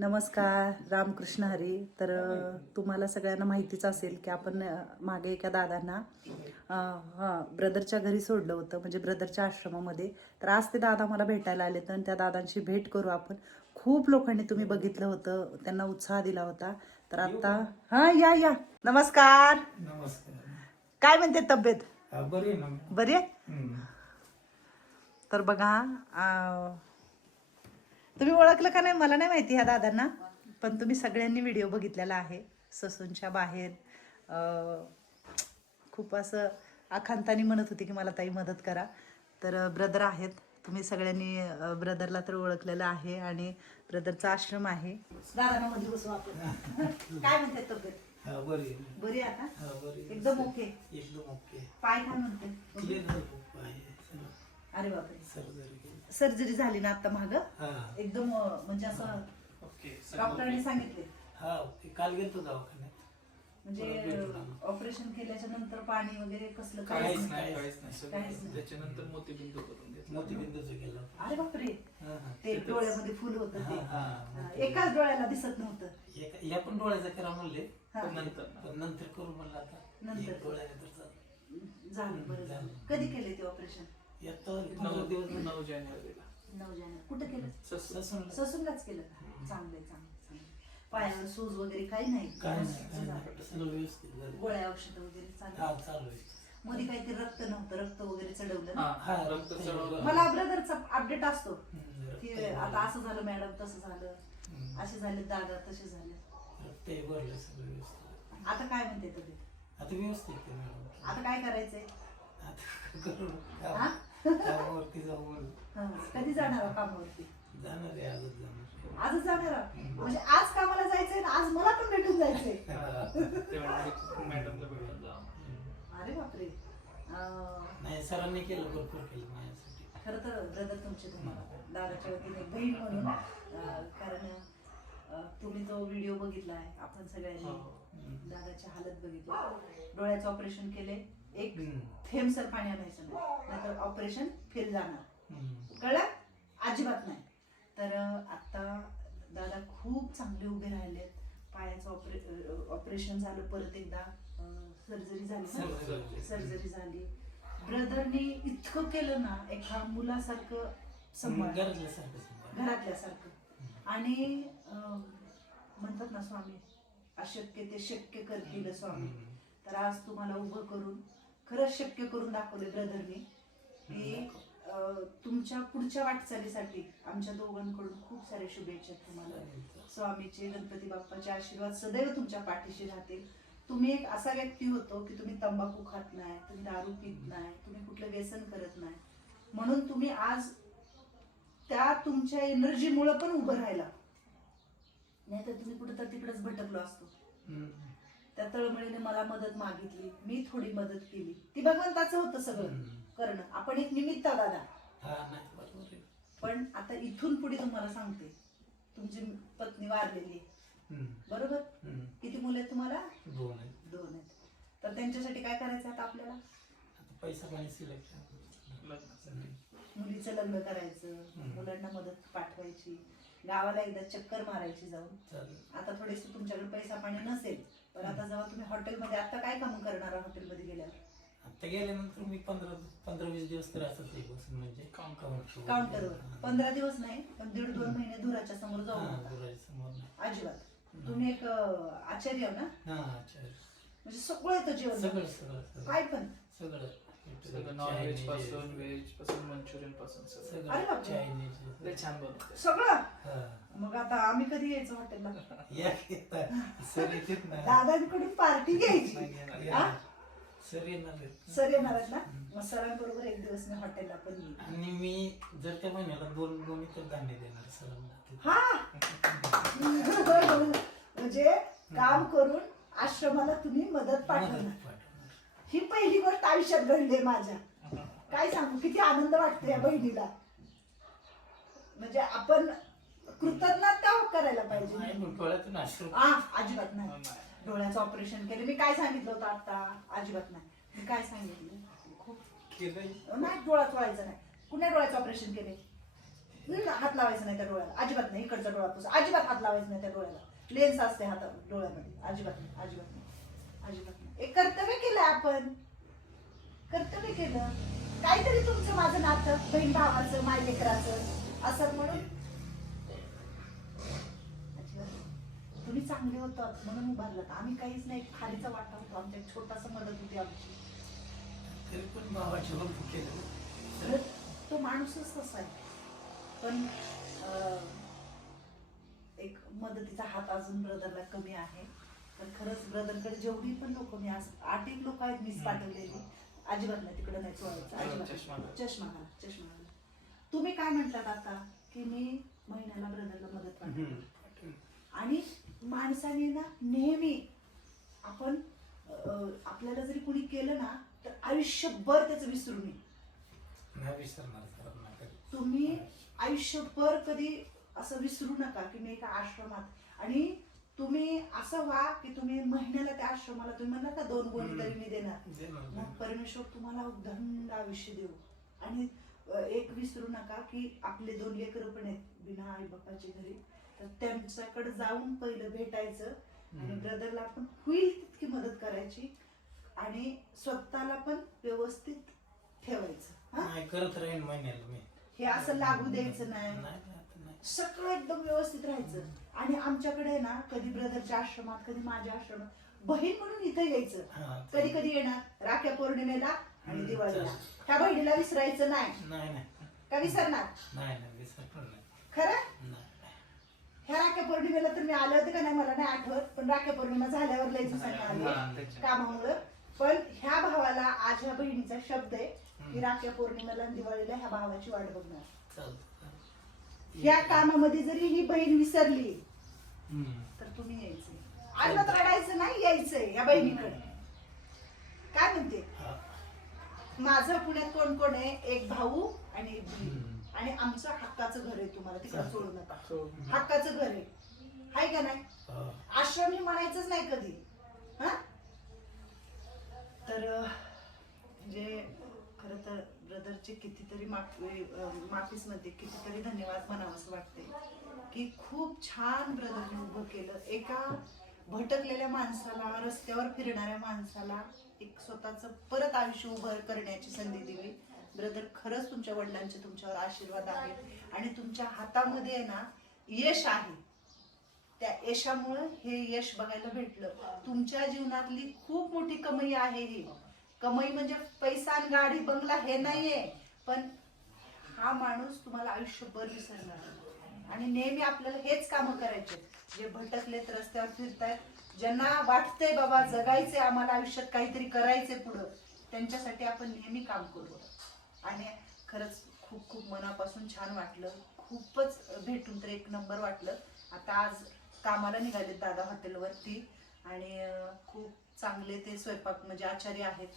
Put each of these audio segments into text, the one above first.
नमस्कार रामकृष्ण हरी. तर तुम्हाला सगळ्यांना माहितीच असेल की आपण मागे एका दादांना हा ब्रदरच्या घरी सोडलं होतं म्हणजे ब्रदरच्या आश्रमामध्ये. तर आज ते दादा मला भेटायला आले तर त्या दादांची भेट करू आपण. खूप लोकांनी तुम्ही बघितलं होतं त्यांना उत्साह दिला होता. तर आता हा या या. नमस्कार. काय म्हणते तब्येत? बरी आहे. तर बघा तुम्ही ओळखलं का नाही? मला नाही माहिती ह्या दादांना पण तुम्ही सगळ्यांनी व्हिडिओ बघितलेला आहे. ससूनच्या बाहेर खूप असं आखांतानी म्हणत होती की मला ताई मदत करा. तर ब्रदर आहेत. तुम्ही सगळ्यांनी ब्रदरला तर ओळखलेलं आहे आणि ब्रदरचा आश्रम आहे. काय म्हणते तब्येत? बरी आता. एकदम ओके? एकदम ओके. पाय काय म्हणते अरे बापरे. सर्जरी झाली ना आता माग? हा. एकदम अं, म्हणजे असं ओके डॉक्टरांनी सांगितले. हा काल गेलतो दवाखान्यात. म्हणजे ऑपरेशन केल्याच्यानंतर पाणी वगैरे कसलं काहीच काहीच नाही. काहीच नाही. सगळं काहीच नाही. त्याच्यानंतर मोतीबिंदू करून घेतला. मोतीबिंदूचं गेलं. अरे बापरे. हा, हा. ते डोळ्यामध्ये फुल होत ते. हा, हा. हा, एकाच डोळ्याला दिसत नव्हतं. एका- या पण डोळ्याचा करा म्हणले. हा. पण नंतर. पण नंतर करू म्हणलं आता. नंतर. एक डोळ्याने तर. झालं बरं झालं. झालं. कधी केले ते ऑपरेशन? येतो पंधरा दिवस. झाले. नऊ जानेवारीला. नऊ जानेवारी. कुठं केलं? सस- ससून ससूनलाच केलं का? चांगलं चांगलं पायावर सूज वगैरे काही नाही? काय नाही काय झालं. नाही. सगळं व्यवस्थित झालं. गोळ्या औषध वगैरे हा चालू चालू आहे. मध्ये काहीतरी रक्त नव्हतं रक्त वगैरे चढवलं ना? हा हा, रक्त चढवलं. मला ब्रदरचा अपडेट असतो. की आहे आता असं झालं मॅडम तसं झालं. हम्म. असे झाले दादा तसे झाले. रक्त हे भरलंय सगळं व्यवस्थित आता काय म्हणते तब्येत? आता व्यवस्थित आहे मॅडम. आता काय करायचंय? आता करू. हा? काम- कामावरती जाऊन. हं, कधी जाणार आहोत कामावरती? जाणार आहे आजच जाणार आजच जाणार? म्हणजे आज कामाला जायचंय आणि आज मला पण भेटून जायचंय. हा, मॅडमला भेटून जा. अरे बापरे. अं, नाही सरांनी केलं भरपूर केलं माझ्यासाठी. खरं तर ब्रदर तुमचे तुम्हाला दादाच्या वतीने बहीण म्हणून अं, कारण अं, तुम्ही तो व्हिडिओ बघितला आहे आपण सगळ्यांनी हम्म. दादाची हालत बघितली. डोळ्याचं ऑपरेशन केले एक हम्म. थेंब सर पाणी आणायचं नाही. नाहीतर ऑपरेशन फेल जाणार. कळलं? अजिबात नाही. तर आता दादा खूप चांगले उभे राहिलेत. पायाचं ऑपरे ऑपरेशन झालं परत एकदा सर्जरी झाली सर्जरी झाली. ब्रदरनी इतकं केलं ना एका मुलासारखं सांभाळ. घरातल्यासारखं आणि म्हणतात ना स्वामी अशक्य ते शक्य करतील स्वामी. तर आज तुम्हाला उभं करून खरंच शक्य करून दाखवले ब्रदरनी की तुमच्या पुढच्या वाटचालीसाठी आमच्या दोघांकडून खूप साऱ्या शुभेच्छा तुम्हाला. स्वामीचे गणपती बाप्पाचे आशीर्वाद सदैव तुमच्या पाठीशी राहतील. तुम्ही एक असा व्यक्ती होतो की तुम्ही तंबाखू खात नाही तुम्ही दारू पित नाही तुम्ही कुठलं व्यसन करत नाही. म्हणून तुम्ही आज त्या तुमच्या एनर्जीमुळं पण उभं राहिला नाही तर तुम्ही कुठं तर तिकडच भटकलो असतो. त्या तळमळीने मला मदत मागितली. मी थोडी मदत केली. ती भगवंताचं होतं सगळं. करणं. आपण एक निमित्त दादा. पण आता इथून पुढे तुम्हाला सांगते. तुमची पत्नी वारलेली. बरोबर. किती मुलं आहेत तुम्हाला? दोन आहेत. दोन आहेत. तर त्यांच्यासाठी काय करायचं आता आपल्याला? पैसा मुलीचं लग्न करायचं. मुलांना मदत पाठवायची. गावाला एकदा चक्कर मारायची जाऊन. आता थोडेसे तुमच्याकडे पैसा पाणी नसेल पण आता जेव्हा तुम्ही हॉटेलमध्ये आता काय काम करणार हॉटेलमध्ये गेल्यावर? आता गेल्यानंतर मी पंधरा पंधरा वीस दिवस तर असंच बसून म्हणजे काउंटर काउंटरवर पंधरा दिवस नाही पण दीड दोन महिने धुराच्या समोर जाऊ नका समोर. अजिबात. तुम्ही एक अं, आचार्य आहो ना? हा अच्छा म्हणजे सगळं येतं जेवण. सगळं सगळं सगळं. काय पण. सगळं. सगळं नॉनव्हेजपासून व्हेजपासून मंचुरियनपासून सगळं. सगळं अरे बापरे. चायनीज लय छान बनवते. सगळं? मग आता आम्ही कधी यायचं हॉटेलला या सर ना. दादांकडून पार्टी घ्यायची. नाही येणार. हा? सर येणार आहेत. सर येणार आहेत ना? मग सरांबरोबर एक दिवस मी हॉटेलला पण येईन आणि मी जर त्या महिन्याला दोन दोन इतर धान्य देणार सरांना. हा? म्हणजे काम करून आश्रमाला तुम्ही मदत पाठवणार. मदत पाठवणार. ही पहिली गोष्ट आयुष्यात घडली आहे माझ्या. काय सांगू? किती आनंद वाटतो या बहिणीला. म्हणजे आपण कृतज्ञता करायला पाहिजे. डोळ्यातून अजिबात नाही. डोळ्याचं ऑपरेशन केलं. मी काय सांगितलं होतं आता? अजिबात नाही. मी काय सांगितलं? खूप नाही डोळा चोळायचा नाही. कुण्या डोळ्याचं ऑपरेशन केले हात लावायचा नाही त्या डोळ्याला. अजिबात नाही. इकडचा डोळा पुसा. अजिबात हात लावायचा नाही त्या डोळ्याला. लेन्स असते हाता डोळ्यामध्ये. अजिबात नाही अजिबात नाही अजिबात नाही एक कर्तव्य केलं आपण. कर्तव्य केलं. काहीतरी तुमचं माझं नातं बहीण भावाचं माय लेकराचं असं म्हणून. तुम्ही चांगले होतात म्हणून उभारलात आम्ही काहीच नाही खालीचा वाटा होतो आमच्या एक छोटासा मदत होती आमची. तरी पण भावाची केलं तो माणूसच तसा आहे. पण एक मदतीचा हात अजून ब्रदरला कमी आहे. पण खरंच ब्रदरकडे जेवढी पण लोक मी आज आठ एक लोक आहेत मीच पाठवलेली. अजिबात नाही तिकडे नाही चोळायचं अजिबात. चष्मा घाल. चष्मा घाला तुम्ही काय म्हटलात आता? की मी महिन्याला ब्रदरला मदत. आणि माणसाने ना नेहमी आपण आपल्याला जरी कुणी केलं ना तर आयुष्यभर त्याचं विसरू नये. तुम्ही आयुष्यभर कधी असं विसरू नका की मी एका आश्रमात आणि तुम्ही असं व्हा की तुम्ही महिन्याला त्या आश्रमाला तुम्ही म्हणला का दोन गोळी तरी मी देणार? मग. परमेश्वर तुम्हाला दंड आयुष्य देऊ. आणि एक विसरू नका की आपले दोन लेकरं पण आहेत बिना आई बापाच्या घरी. तर त्यांच्याकडे जाऊन पहिलं भेटायचं. आणि. ब्रदरला आपण होईल तितकी मदत करायची. आणि स्वतःला पण व्यवस्थित ठेवायचं. हा? करत राहीन महिन्याला मी. हे असं लागू द्यायचं नाही. सगळं एकदम व्यवस्थित राहायचं. आणि आमच्याकडे ना कधी ब्रदरच्या आश्रमात कधी माझ्या आश्रमात बहीण म्हणून इथं यायचं. कधी कधी येणार राख्या पौर्णिमेला आणि दिवाळीला. ह्या बहिणीला विसरायचं नाही. का विसरणार? खरं. ह्या राख्या पौर्णिमेला तर मी आले होते का नाही मला नाही आठवत. पण राख्या पौर्णिमा झाल्यावर लय दिवसांनी त्याच्या- कामामुळं. पण ह्या भावाला आज ह्या बहिणीचा शब्द आहे की. राख्या पौर्णिमेला दिवाळीला ह्या भावाची वाट बघणार. ह्या कामामध्ये जरी ही बहीण विसरली. तर तुम्ही यायचंय. अजिबात रडायचं नाही यायचंय या बहिणीकडे. काय म्हणते? हा. माझं पुण्यात कोण कोण आहे? एक भाऊ आणि एक बहीण. आणि आमचं हक्काचं घर आहे तुम्हाला तिकडे. सोडू नका. So, हक्काचं घर आहे. हाय का नाही? हा. आश्रम हे म्हणायचंच नाही कधी. हा? तर म्हणजे खर तर ब्रदरचे कितीतरी माफी म्हणजे, अं, म्हणते कितीतरी धन्यवाद म्हणावं असं वाटते की खूप छान ब्रदरने उभं केलं. एका भटकलेल्या माणसाला रस्त्यावर फिरणाऱ्या माणसाला एक स्वतःच परत आयुष्य उभं करण्याची संधी दिली. ब्रदर खरंच तुमच्या वडिलांचे तुमच्यावर आशीर्वाद आहेत. आणि तुमच्या हातामध्ये आहे ना यश आहे. त्या यशामुळं हे यश बघायला भेटलं. तुमच्या जीवनातली खूप मोठी कमाई आहे ही. कमाई म्हणजे पैसा आणि गाडी बंगला हे नाहीये. पण हा माणूस तुम्हाला आयुष्यभर विसरणार आणि नेहमी आपल्याला हेच कामं करायचे जे भटकलेत रस्त्यावर फिरतायत. ज्यांना वाटतंय बाबा जगायचे आम्हाला आयुष्यात काहीतरी करायचे पुढं त्यांच्यासाठी आपण नेहमी काम करू. आणि खरंच खूप खूप मनापासून छान वाटलं. खूपच भेटून तर एक नंबर वाटलं. आता आज कामाला निघाले दादा हॉटेलवरती आणि खूप चांगले ते स्वयंपाक म्हणजे आचार्य आहेत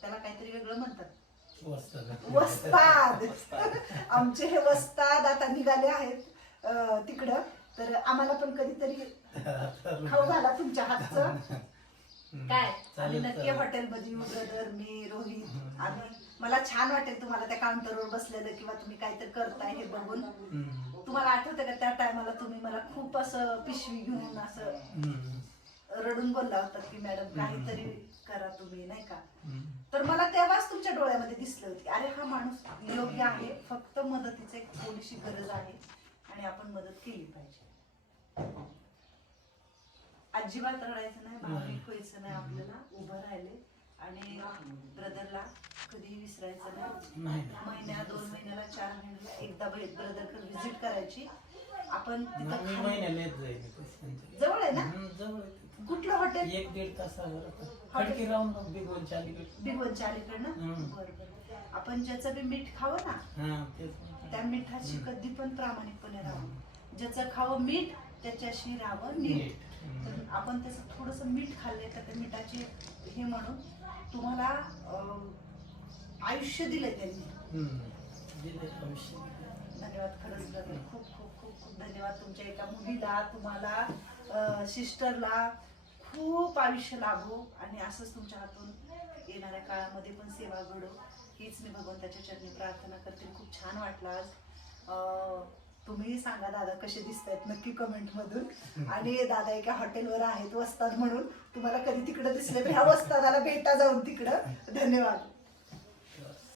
त्याला काहीतरी वेगळं म्हणतात वस्ताद. वस्ताद आमचे हे वस्ताद आता निघाले आहेत तिकडं तर आम्हाला पण कधीतरी खाऊ घाला तुमच्या हातचं. काय आणि चालेल, नक्की चालेल. हॉटेलमध्ये ब्रदर मी रोहित. आणि मला छान वाटेल तुम्हाला त्या काउंटरवर बसलेलं किंवा तुम्ही काहीतरी करताय हे बघून. तुम्हाला आठवतं का त्या टायमाला तुम्ही मला खूप असं पिशवी घेऊन असं. रडून बोलला होता की मॅडम काहीतरी करा तुम्ही नाही का. तर मला तेव्हाच तुमच्या डोळ्यामध्ये दिसलं होती अरे हा माणूस योग्य आहे. फक्त मदतीची एक थोडीशी गरज आहे आणि आपण मदत केली पाहिजे. अजिबात रडायचं नाही भावनिक व्हायचं नाही आपल्याला उभं राहिले आणि ब्रदरला कधीही विसरायचं नाही. नाही. महिन्या दोन महिन्याला चार महिन्याला एकदा ब्रदरकडे व्हिजिट करायची. आपण तिथं मी महिन्याला जाईल. जवळ आहे ना जवळ आहे तिथं. कुठलं हॉटेल एक दीड तासावर आता. खडकी राहून मग बिगवलच्या अलीकडे बिगवनच्या अलीकडनं हम्म. बरं बरं आपण ज्याचं बी मीठ खावं ना हा तेच. त्या मिठाशी हम्म. कधी पण प्रामाणिकपणे राहावं ज्याचं खावं मीठ त्याच्याशी राहावं नीट नीट. हम्म. तर आपण त्याचं थोडस मीठ खाल्ले तर त्या मिठाची हे म्हणून तुम्हाला अं, आयुष्य दिलंय त्यांनी हम्म. दिलंय आयुष्य. धन्यवाद खरंच brother. खूप खूप खूप खूप धन्यवाद तुमच्या एका मुलीला तुम्हाला सिस्टरला खूप आयुष्य लाभो आणि असंच तुमच्या हातून येणाऱ्या काळामध्ये पण सेवा घडो. हीच मी भगवंताच्या चरणी प्रार्थना करते. खूप छान वाटलं आज. तुम्ही सांगा दादा कसे दिसत आहेत नक्की कमेंटमधून. आणि दादा एका हॉटेलवर आहेत वस्ताद म्हणून. तुम्हाला कधी तिकडं दिसले ह्या वस्तादाला भेटा जाऊन तिकडं. धन्यवाद.